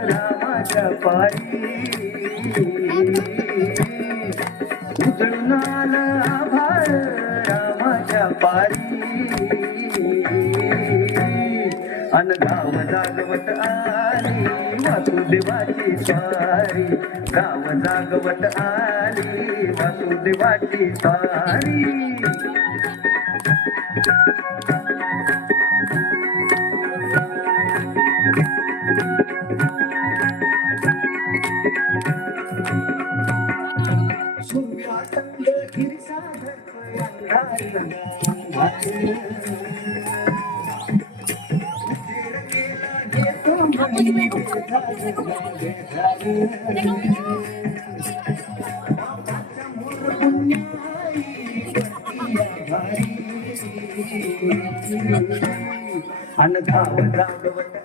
रामाच्या पायी उजळून आलं आभाळ रामाच्या पारी अन गाव जागवत आली वासुदेवाची स्वारी गाव जागवत आली वासुदेवाची स्वारी अन गाव जागवत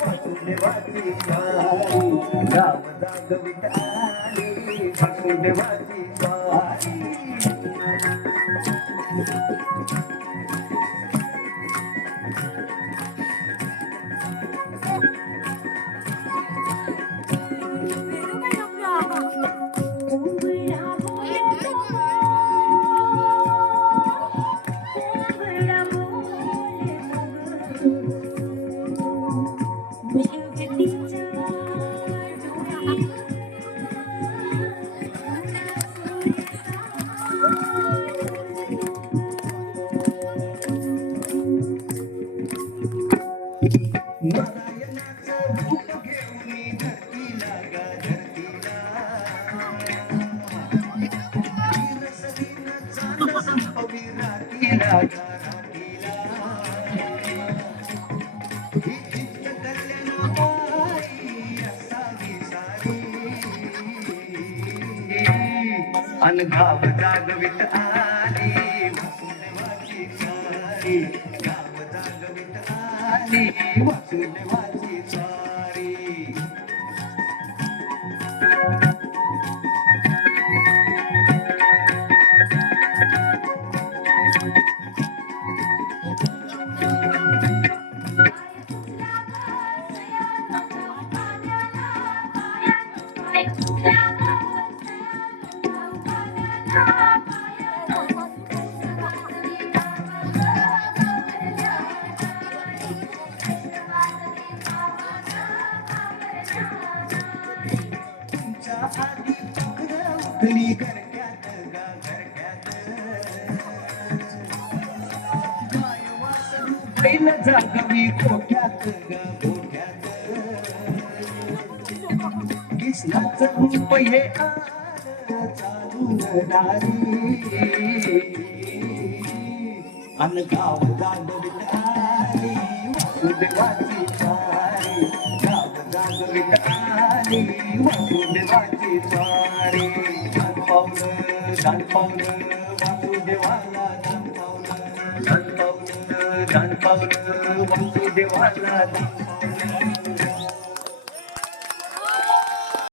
वासुदेवाची स्वारी गाव जागवत आली वासुदेवाची स्वारी नारायणाचं रूप घेऊन धरतीला गा धरतीला सदीन चांद संपवी रातीला गा रातीला ही चित्त कल्याणबाई असावी सारी अन गाव जागवित आली वासुदेवाची स्वारी गाव जागवित आली वासुदेवाची स्वारी घरट्यात गा घरट्यात गाय वासरू बैल जागवी गोठ्यात गा गोठ्यात कृष्णाचं रूप हे आलं चालून दारी अन गाव जागवित आली वासुदेवाची स्वारी गाव जागवित आली वासुदेवाची स्वारी दान पावलं वासुदेवाला दान पावलं दान पावलं वासुदेवाला दान पावलं